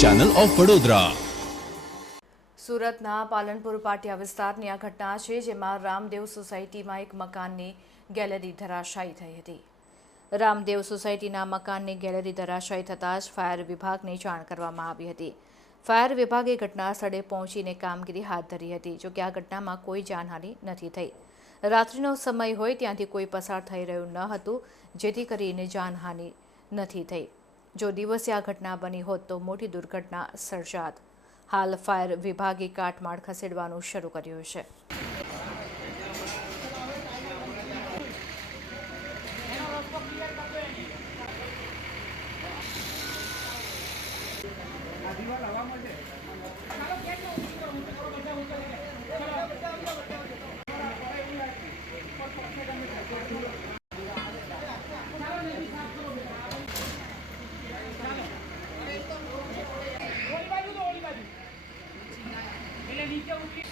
Channel of Vadodara. સુરતના પાલનપુર પાટિયા વિસ્તારની આ ઘટના છે, જેમાં રામદેવ સોસાયટીમાં એક મકાનની ગેલેરી ધરાશાયી થઈ હતી। રામદેવ સોસાયટીના મકાનની ગેલેરી ધરાશાયી થતાં જ ફાયર વિભાગને જાણ કરવામાં આવી હતી। ફાયર વિભાગે ઘટના સ્થળે પહોંચીને કામગીરી હાથ ધરી હતી। જોકે આ ઘટનામાં કોઈ જાનહાનિ નથી થઈ। રાત્રિનો સમય હોય ત્યાંથી કોઈ પસાર થઈ રહ્યું ન હતું, જેથી કરીને જાનહાનિ નથી થઈ। જો દિવસે આ ઘટના બની હોત તો મોટી દુર્ઘટના સર્જાત। હાલ ફાયર વિભાગે કાટમાળ ખસેડવાનું શરૂ કર્યું છે। नीचे